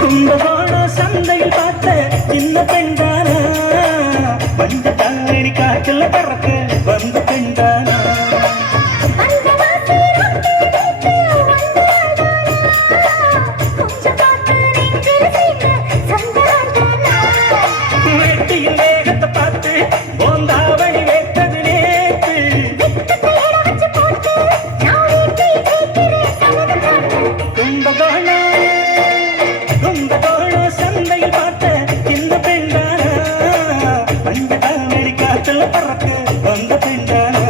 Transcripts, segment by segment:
கும்பகோணம் சந்தையில் பார்த்த சின்ன பெண்தானா, மஞ்ச தாங்கடி காய்ச்சல பறக்க வந்த பெண்தானா. வெட்டியின் வேகத்தை பார்த்து போந்தாவணி வைத்தது நேத்து. கும்பகோணம் சந்தையில் பார்த்த சின்ன பெண்தானா, மஞ்ச தாங்கடி காய்ச்சல பறக்க வந்த பெண்தானா.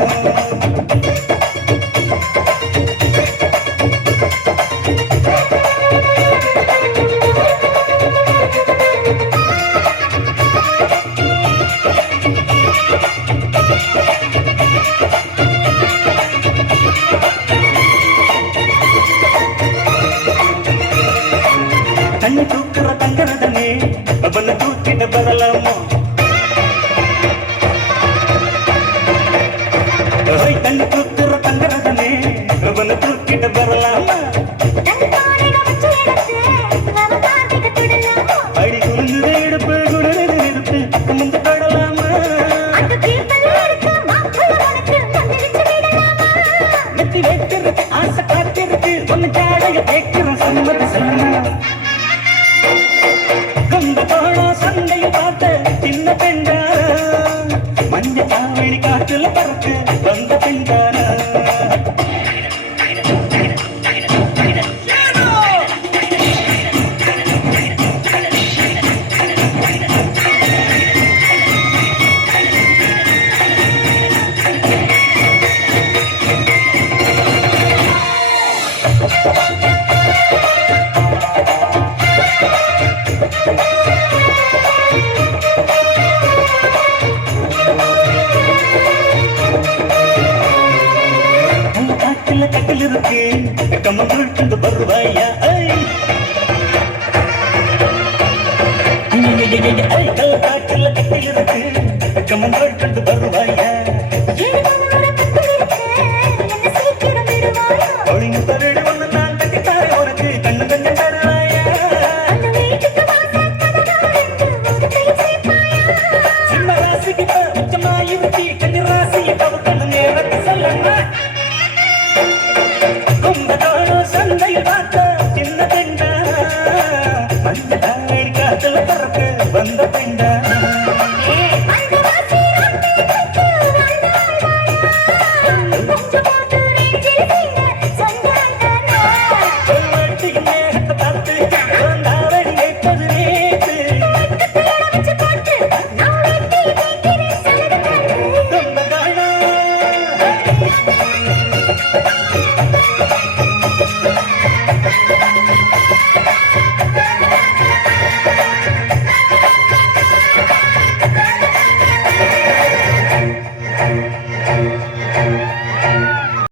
தண்ணி தூக்குற தங்கரதனே அவனை தூக்கிட்டு வரலாமா. தண்ணி தூக்குற தங்கரதனே அவனை தூக்கிட்டு வரலாமா. அடி குறுந்து எடுப்பு குருடு எடுத்து முந்து படலாமா. நெத்தி வைக்கிறது ஆசை காத்திருக்கு ஒன்னு ஜாடைய கேட்கிற சம்மதி சொல்லணும். கும்பகோணம் சந்தையில் பார்த்த சின்ன பெண்தானா, மஞ்ச தாவணி காற்றுல பறக்க வந்த பெண்தானா. காட்டுல கட்டில் இருக்கு கம்மங்கள் கொண்டு வருவாயா. காட்டுல கட்டில் இருக்கு கம்மங்கள் கொண்டு வருவாயா. ஒளிங்க தரடு வந்து நான் கட்டித்தார உனக்கு கண்ணு கண்ணு தருவாயா. சின்ன ராசிக்கு உச்சமாயிருச்சி கண்ணு ராசியை கவுக்கண்ணு நேரத்தை சொல்லணும். கும்பகோணம் சந்தையில் பார்த்த சின்ன பெண்தானா, மஞ்ச தாங்கடி காய்ச்சல பறக்க வந்த பெண்தானா. வெட்டியின் வேகத்தை பார்த்து போந்தாவணி வைத்தது நேத்து. கும்பகோணம்